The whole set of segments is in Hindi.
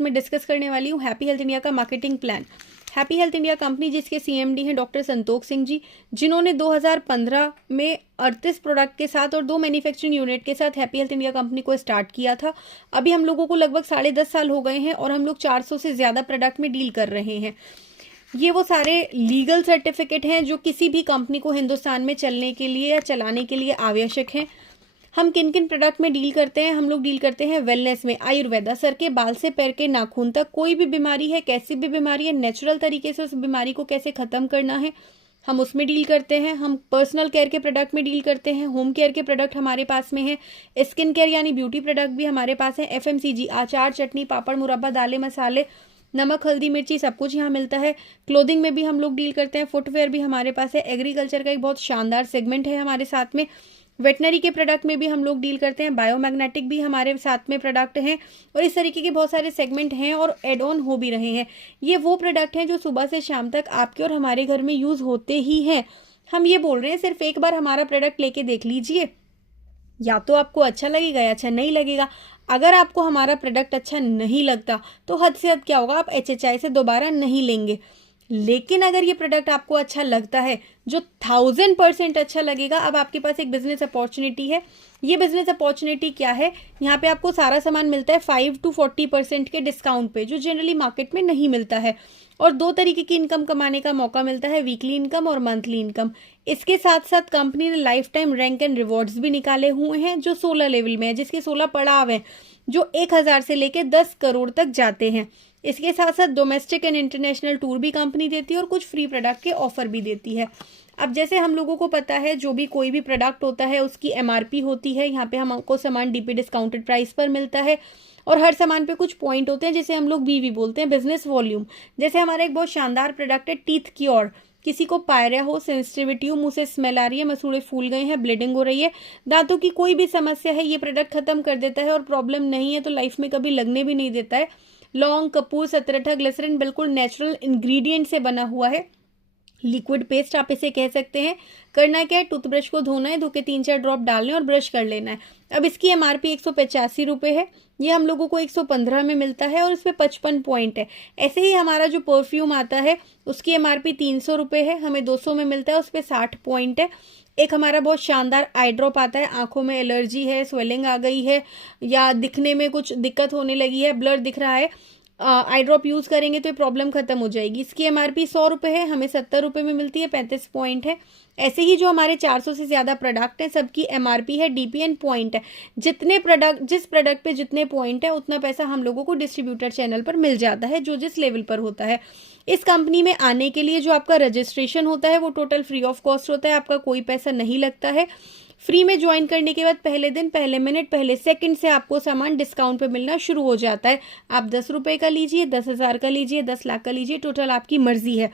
वक्त मैं डिस्कस करने वाली हूँ हैप्पी हेल्थ इंडिया का marketing plan. Happy health India company जिसके सीएमडी हैं डॉक्टर संतोष सिंह जी, जिन्होंने 2015 में 38 प्रोडक्ट के साथ और 2 मैन्युफैक्चरिंग यूनिट के साथ हैप्पी हेल्थ इंडिया कंपनी को स्टार्ट किया था। अभी हम लोगों को लगभग 10.5 साल हो गए हैं और हम लोग 400 से ज़्यादा प्रोडक्ट में डील कर रहे हैं। ये वो सारे लीगल सर्टिफिकेट हैं जो किसी भी कंपनी को हिंदुस्तान में चलने के लिए या चलाने के लिए आवश्यक हैं। हम किन किन प्रोडक्ट में डील करते हैं? हम लोग डील करते हैं वेलनेस में, आयुर्वेदा, सर के बाल से पैर के नाखून तक कोई भी बीमारी है, कैसी भी बीमारी है, नेचुरल तरीके से उस बीमारी को कैसे ख़त्म करना है, हम उसमें डील करते हैं। हम पर्सनल केयर के प्रोडक्ट में डील करते हैं, होम केयर के प्रोडक्ट हमारे पास में है, स्किन केयर यानी ब्यूटी प्रोडक्ट भी हमारे पास है, एफएमसीजी, अचार, चटनी, पापड़, मुरब्बा, दालें, मसाले, नमक, हल्दी, मिर्ची, सब कुछ यहाँ मिलता है। क्लोथिंग में भी हम लोग डील करते हैं, फुटवेयर भी हमारे पास है। एग्रीकल्चर का एक बहुत शानदार सेगमेंट है हमारे साथ में। वेटनरी के प्रोडक्ट में भी हम लोग डील करते हैं, बायोमैग्नेटिक भी हमारे साथ में प्रोडक्ट हैं और इस तरीके के बहुत सारे सेगमेंट हैं और एड ऑन हो भी रहे हैं। ये वो प्रोडक्ट हैं जो सुबह से शाम तक आपके और हमारे घर में यूज़ होते ही हैं। हम ये बोल रहे हैं सिर्फ एक बार हमारा प्रोडक्ट लेके देख लीजिए, या तो आपको अच्छा लगेगा या अच्छा नहीं लगेगा। अगर आपको हमारा प्रोडक्ट अच्छा नहीं लगता तो हद से हद क्या होगा, आप HHI से दोबारा नहीं लेंगे। लेकिन अगर ये प्रोडक्ट आपको अच्छा लगता है, जो 1000% अच्छा लगेगा, अब आपके पास एक बिजनेस अपॉर्चुनिटी है। ये बिजनेस अपॉर्चुनिटी क्या है? यहाँ पे आपको सारा सामान मिलता है 5 to 40% के डिस्काउंट पे, जो जनरली मार्केट में नहीं मिलता है। और 2 तरीके की इनकम कमाने का मौका मिलता है, वीकली इनकम और मंथली इनकम। इसके साथ साथ कंपनी ने life time rank and rewards भी निकाले हुए हैं जो 16 लेवल में है, जिसके 16 पड़ाव हैं जो 1000 से लेकर 10 करोड़ तक जाते हैं। इसके साथ साथ डोमेस्टिक एंड इंटरनेशनल टूर भी कंपनी देती है और कुछ फ्री प्रोडक्ट के ऑफर भी देती है। अब जैसे हम लोगों को पता है, जो भी कोई भी प्रोडक्ट होता है उसकी MRP होती है। यहाँ पे हमको सामान DP डिस्काउंटेड प्राइस पर मिलता है और हर सामान पे कुछ पॉइंट होते हैं जिसे हम लोग BV बोलते हैं, बिजनेस वॉल्यूम। जैसे हमारा एक बहुत शानदार प्रोडक्ट है टीथ क्योर। किसी को पायरिया हो, सेंसिटिविटी हो, मुंह से स्मेल आ रही है, मसूड़े फूल गए हैं, ब्लीडिंग हो रही है, दांतों की कोई भी समस्या है, ये प्रोडक्ट खत्म कर देता है और प्रॉब्लम नहीं है तो लाइफ में कभी लगने भी नहीं देता है। लौंग, कपूर, सतरठा, ग्लिसरीन बिल्कुल नेचुरल इंग्रेडिएंट से बना हुआ है। लिक्विड पेस्ट आप इसे कह सकते हैं। करना क्या है, टूथब्रश को धोना है, धो के 3-4 ड्रॉप डालने और ब्रश कर लेना है। अब इसकी MRP 185 रुपये है, ये हम लोगों को 115 में मिलता है और इसमें 55 पॉइंट है। ऐसे ही हमारा जो परफ्यूम आता है उसकी MRP 300 रुपये है, हमें 200 में मिलता है, उस पर 60 पॉइंट है। एक हमारा बहुत शानदार आई ड्रॉप आता है, आंखों में एलर्जी है, स्वेलिंग आ गई है या दिखने में कुछ दिक्कत होने लगी है, ब्लर दिख रहा है, आई ड्रॉप यूज़ करेंगे तो ये प्रॉब्लम खत्म हो जाएगी। इसकी MRP 100 रुपये है, हमें 70 रुपये में मिलती है, 35 पॉइंट है। ऐसे ही जो हमारे 400 से ज़्यादा प्रोडक्ट हैं सबकी MRP है, DP एंड पॉइंट है। जितने प्रोडक्ट, जिस प्रोडक्ट पे जितने पॉइंट है उतना पैसा हम लोगों को डिस्ट्रीब्यूटर चैनल पर मिल जाता है, जो जिस लेवल पर होता है। इस कंपनी में आने के लिए जो आपका रजिस्ट्रेशन होता है वो टोटल फ्री ऑफ कॉस्ट होता है, आपका कोई पैसा नहीं लगता है। फ्री में ज्वाइन करने के बाद पहले दिन, पहले मिनट, पहले सेकंड से आपको सामान डिस्काउंट पे मिलना शुरू हो जाता है। आप 10 रुपये का लीजिए, 10,000 का लीजिए, 10 लाख का लीजिए, टोटल आपकी मर्जी है।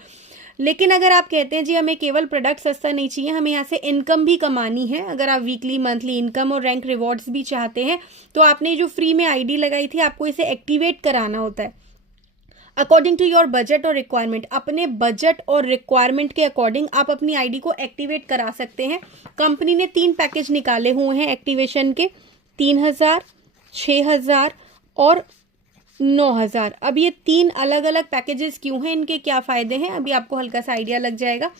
लेकिन अगर आप कहते हैं जी हमें केवल प्रोडक्ट सस्ता नहीं चाहिए, हमें यहाँ से इनकम भी कमानी है, अगर आप वीकली, मंथली इनकम और रैंक रिवॉर्ड्स भी चाहते हैं तो आपने जो फ्री में ID लगाई थी आपको इसे एक्टिवेट कराना होता है अकॉर्डिंग टू योर बजट और रिक्वायरमेंट। अपने बजट और रिक्वायरमेंट के अकॉर्डिंग आप अपनी ID को एक्टिवेट करा सकते हैं। कंपनी ने 3 पैकेज निकाले हुए हैं एक्टिवेशन के, 3000, 6000 और 9000। अब ये 3 अलग अलग पैकेजेस क्यों हैं, इनके क्या फ़ायदे हैं, अभी आपको हल्का सा आइडिया लग जाएगा।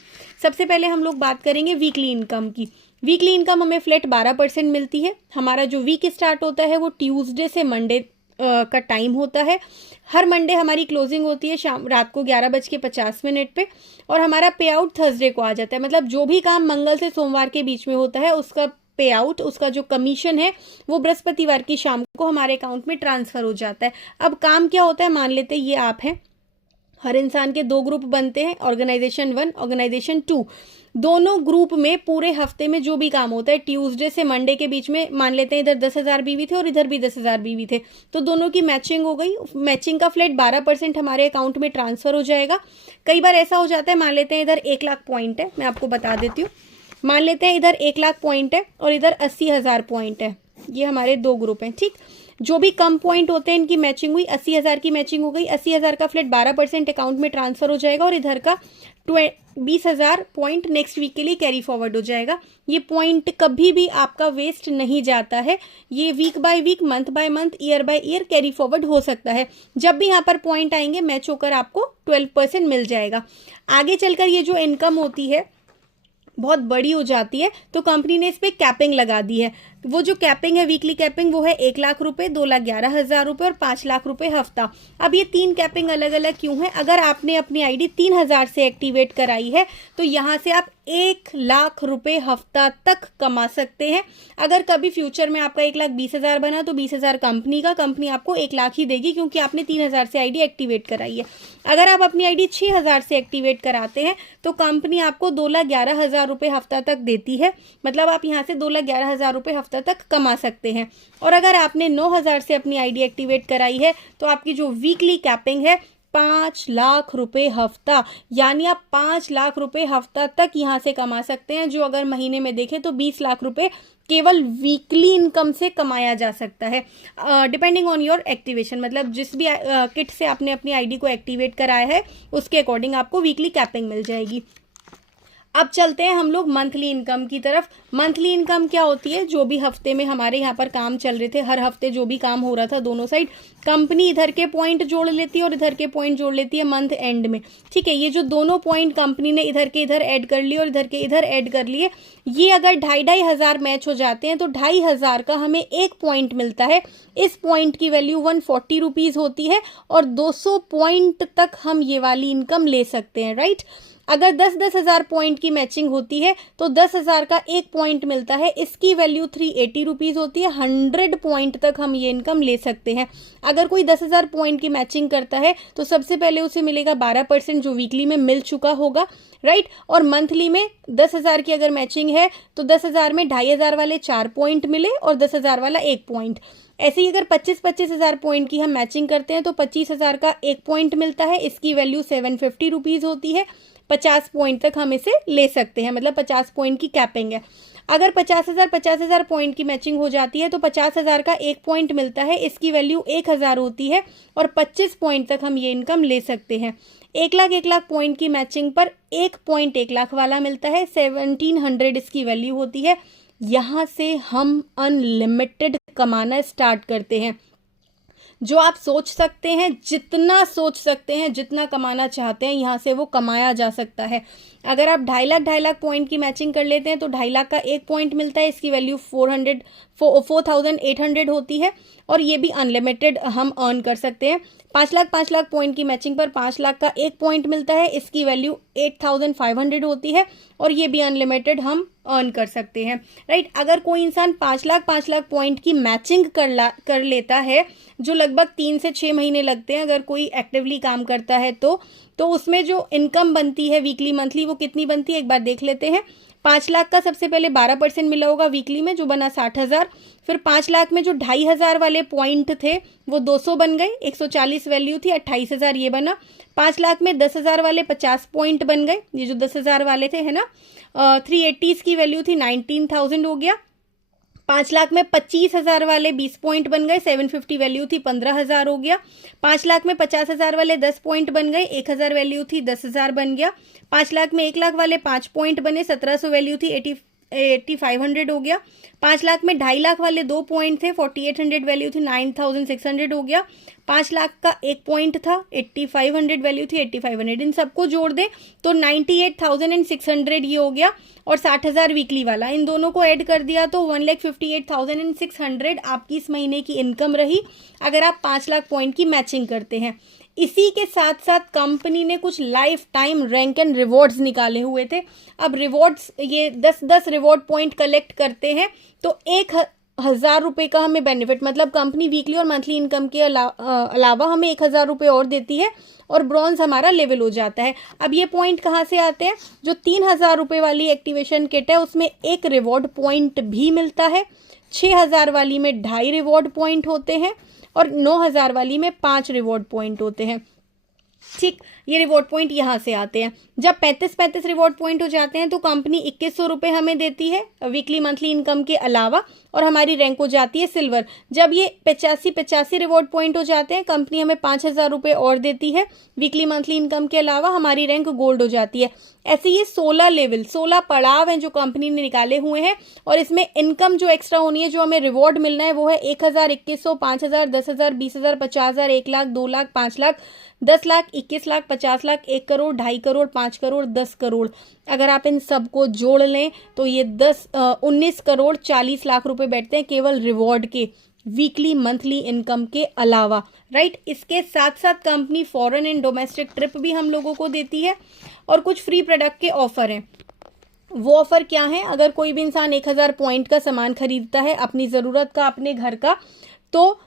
सबसे पहले हम लोग बात करेंगे वीकली इनकम की। वीकली इनकम हमें फ्लैट 12% मिलती है। हमारा जो वीक स्टार्ट होता है वो ट्यूसडे से मंडे का टाइम होता है। हर मंडे हमारी क्लोजिंग होती है रात को 11:50 पे और हमारा पे आउट थर्सडे को आ जाता है। मतलब जो भी काम मंगल से सोमवार के बीच में होता है उसका पे आउट, उसका जो कमीशन है वो बृहस्पतिवार की शाम को हमारे अकाउंट में ट्रांसफ़र हो जाता है। अब काम क्या होता है, मान लेते हैं ये आप हैं, हर इंसान के 2 ग्रुप बनते हैं, ऑर्गेनाइजेशन 1, ऑर्गेनाइजेशन 2। दोनों ग्रुप में पूरे हफ्ते में जो भी काम होता है, ट्यूसडे से मंडे के बीच में, मान लेते हैं इधर 10,000 BV थे और इधर भी 10,000 BV थे, तो दोनों की मैचिंग हो गई। मैचिंग का फ्लैट 12% हमारे अकाउंट में ट्रांसफ़र हो जाएगा। कई बार ऐसा हो जाता है, मान लेते हैं इधर 1 लाख पॉइंट है, मैं आपको बता देती हूँ, मान लेते हैं इधर 1 लाख पॉइंट है और इधर 80,000 पॉइंट है, ये हमारे 2 ग्रुप हैं, ठीक। जो भी कम पॉइंट होते हैं इनकी मैचिंग हुई, 80,000 की मैचिंग हो गई, 80,000 का फ्लैट 12% अकाउंट में ट्रांसफर हो जाएगा और इधर का 20,000 पॉइंट नेक्स्ट वीक के लिए कैरी फॉरवर्ड हो जाएगा। ये पॉइंट कभी भी आपका वेस्ट नहीं जाता है, ये week by week, month by month, year by year carry forward हो सकता है। जब भी यहाँ पर पॉइंट आएंगे मैच होकर आपको 12% मिल जाएगा। आगे चलकर ये जो इनकम होती है बहुत बड़ी हो जाती है, तो कंपनी ने इस पर कैपिंग लगा दी है। वो जो कैपिंग है, वीकली कैपिंग, वो है 1 लाख रुपए, 2,11,000 रुपए और 5 लाख रुपए हफ्ता। अब ये 3 कैपिंग अलग अलग क्यों है? अगर आपने अपनी आईडी 3,000 से एक्टिवेट कराई है तो यहाँ से आप 1 लाख रुपए हफ्ता तक कमा सकते हैं। अगर कभी फ्यूचर में आपका 1,20,000 बना तो 20,000 कंपनी का, कंपनी आपको 1 लाख ही देगी क्योंकि आपने 3,000 से आईडी एक्टिवेट कराई है। अगर आप अपनी आईडी 6,000 से एक्टिवेट कराते हैं तो कंपनी आपको 2,11,000 रुपए हफ्ता तक देती है, मतलब आप यहाँ से 2,11,000 रुपए हफ्ता तक कमा सकते हैं। और अगर आपने 9,000 से अपनी आईडी एक्टिवेट कराई है तो आपकी जो वीकली कैपिंग है 5 लाख रुपए हफ्ता, यानी आप 5 लाख रुपए हफ्ता तक यहाँ से कमा सकते हैं, जो अगर महीने में देखें तो 20 लाख रुपए केवल वीकली इनकम से कमाया जा सकता है, डिपेंडिंग ऑन योर एक्टिवेशन। मतलब जिस भी किट से आपने अपनी आईडी को एक्टिवेट कराया है उसके अकॉर्डिंग आपको वीकली कैपिंग मिल जाएगी। अब चलते हैं हम लोग मंथली इनकम की तरफ। मंथली इनकम क्या होती है? जो भी हफ्ते में हमारे यहाँ पर काम चल रहे थे, हर हफ्ते जो भी काम हो रहा था दोनों साइड, कंपनी इधर के पॉइंट जोड़ लेती है और इधर के पॉइंट जोड़ लेती है मंथ एंड में। ठीक है, ये जो दोनों पॉइंट कंपनी ने इधर के इधर ऐड कर लिए और इधर के इधर ऐड कर लिए, ये अगर 2,500 मैच हो जाते हैं तो 2,500 का हमें एक पॉइंट मिलता है। इस पॉइंट की वैल्यू 140 रुपीज़ होती है और 200 पॉइंट तक हम ये वाली इनकम ले सकते हैं, राइट। अगर 10-10 हज़ार पॉइंट की मैचिंग होती है तो 10,000 का एक पॉइंट मिलता है, इसकी वैल्यू 380 रुपीज़ होती है। 100 पॉइंट तक हम ये इनकम ले सकते हैं। अगर कोई 10,000 पॉइंट की मैचिंग करता है तो सबसे पहले उसे मिलेगा 12% जो वीकली में मिल चुका होगा, राइट। और मंथली में 10,000 की अगर मैचिंग है तो 10,000 में 2,500 वाले 4 पॉइंट मिले और 10,000 वाला 1 पॉइंट। ऐसे ही अगर 25-25 हज़ार पॉइंट की हम मैचिंग करते हैं तो 25,000 का एक पॉइंट मिलता है, इसकी वैल्यू 750 रुपीज़ होती है। 50 पॉइंट तक हम इसे ले सकते हैं, मतलब 50 पॉइंट की कैपिंग है। अगर 50,000 पॉइंट की मैचिंग हो जाती है तो 50,000 का एक पॉइंट मिलता है, इसकी वैल्यू 1,000 होती है और 25 पॉइंट तक हम ये इनकम ले सकते हैं। 1 लाख पॉइंट की मैचिंग पर एक पॉइंट 1 लाख वाला मिलता है, 1,700 इसकी वैल्यू होती है। यहाँ से हम अनलिमिटेड कमाना स्टार्ट करते हैं। जो आप सोच सकते हैं, जितना सोच सकते हैं, जितना कमाना चाहते हैं, यहाँ से वो कमाया जा सकता है। अगर आप 2.5 लाख पॉइंट की मैचिंग कर लेते हैं तो 2.5 लाख का एक पॉइंट मिलता है, इसकी वैल्यू 4,800 होती है और ये भी अनलिमिटेड हम अर्न कर सकते हैं। 5 लाख पॉइंट की मैचिंग पर 5 लाख का एक पॉइंट मिलता है, इसकी वैल्यू 8,500 होती है और ये भी अनलिमिटेड हम अर्न कर सकते हैं, राइट। अगर कोई इंसान 5 लाख पॉइंट की मैचिंग कर लेता है, जो लगभग 3 से 6 महीने लगते हैं अगर कोई एक्टिवली काम करता है तो उसमें जो इनकम बनती है वीकली मंथली वो कितनी बनती है एक बार देख लेते हैं। 5 लाख का सबसे पहले 12% मिला होगा वीकली में, जो बना 60,000। फिर 5 लाख में जो 2,500 वाले पॉइंट थे वो 200 बन गए, 140 वैल्यू थी, 28,000 ये बना। 5 लाख में 10,000 वाले 50 पॉइंट बन गए, ये जो 10,000 वाले थे है ना, 380 की वैल्यू थी, 19,000 हो गया। 5 लाख में 25,000 वाले 20 पॉइंट बन गए, 750 वैल्यू थी, 15,000 हो गया। 5 लाख में 50,000 वाले 10 पॉइंट बन गए, 1,000 वैल्यू थी, 10,000 बन गया। 5 लाख में 1 लाख वाले 5 पॉइंट बने, 1,700 वैल्यू थी, 8,500 हो गया। 5 लाख में 2.5 लाख वाले 2 पॉइंट थे, 4,800 वैल्यू थी, 9,600 हो गया। 5 लाख का एक पॉइंट था, 8,500 वैल्यू थी, 8,500। इन सबको जोड़ दें तो 98,600 ये हो गया और 60,000 वीकली वाला, इन दोनों को ऐड कर दिया तो 1,58,600 आपकी इस महीने की इनकम रही अगर आप 5 लाख पॉइंट की मैचिंग करते हैं। इसी के साथ साथ कंपनी ने कुछ life time rank and rewards निकाले हुए थे। अब रिवॉर्ड्स ये 10-10 रिवॉर्ड पॉइंट कलेक्ट करते हैं तो 1,000 रुपये का हमें बेनिफिट, मतलब कंपनी वीकली और मंथली इनकम के अलावा हमें 1,000 रुपये और देती है और ब्रॉन्ज हमारा लेवल हो जाता है। अब ये पॉइंट कहाँ से आते हैं? जो 3,000 रुपये वाली एक्टिवेशन किट है उसमें एक रिवॉर्ड पॉइंट भी मिलता है, 6,000 वाली में 2.5 रिवॉर्ड पॉइंट होते हैं और 9,000 वाली में 5 रिवॉर्ड पॉइंट होते हैं। ठीक, ये रिवॉर्ड पॉइंट यहाँ से आते हैं। जब 35 रिवॉर्ड पॉइंट हो जाते हैं तो कंपनी 2100 रुपये हमें देती है वीकली मंथली इनकम के अलावा, और हमारी रैंक हो जाती है सिल्वर। जब ये 85 रिवॉर्ड पॉइंट हो जाते हैं, कंपनी हमें 5000 रुपये और देती है वीकली मंथली इनकम के अलावा, हमारी रैंक गोल्ड हो जाती है। ऐसे ये 16 लेवल 16 पड़ाव हैं जो कंपनी ने निकाले हुए हैं, और इसमें इनकम जो एक्स्ट्रा होनी है, जो हमें रिवॉर्ड मिलना है, वो है 1000, 2100, 5000, 10,000, 20,000, 50,000, 1 लाख, 2 लाख, 5 लाख, 10 लाख, 21 लाख, 50 लाख, 1 करोड़, 2.5 करोड़, 5 करोड़, 10 करोड़। अगर आप इन सबको जोड़ लें तो ये 19 करोड़ 40 लाख रुपए बैठते हैं केवल रिवॉर्ड के वीकली मंथली इनकम के अलावा, राइट। इसके साथ साथ company foreign and domestic trip भी हम लोगों को देती है, और कुछ फ्री प्रोडक्ट के ऑफर हैं। वो ऑफर क्या है? अगर कोई भी इंसान 1000 पॉइंट का सामान खरीदता है अपनी ज़रूरत का, अपने घर का, तो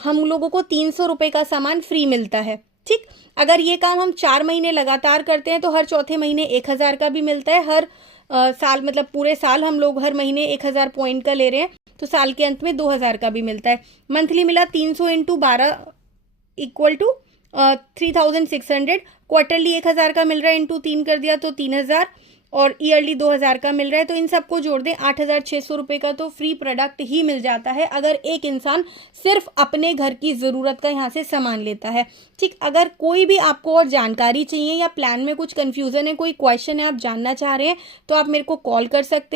हम लोगों को 300 रुपये का सामान फ्री मिलता है। ठीक, अगर ये काम हम 4 महीने लगातार करते हैं तो हर चौथे महीने 1000 का भी मिलता है। हर साल, मतलब पूरे साल हम लोग हर महीने 1000 पॉइंट का ले रहे हैं तो साल के अंत में 2000 का भी मिलता है। मंथली मिला 300 इंटू 12 इक्वल टू 3600। क्वार्टरली 1000 का मिल रहा है, इंटू 3 कर दिया तो 3000, और ईयरली 2000 का मिल रहा है। तो इन सबको जोड़ दें 8600 रुपये का तो फ्री प्रोडक्ट ही मिल जाता है अगर एक इंसान सिर्फ अपने घर की ज़रूरत का यहाँ से सामान लेता है। ठीक, अगर कोई भी आपको और जानकारी चाहिए या प्लान में कुछ कन्फ्यूज़न है, कोई क्वेश्चन है, आप जानना चाह रहे हैं, तो आप मेरे को कॉल कर सकते हैं।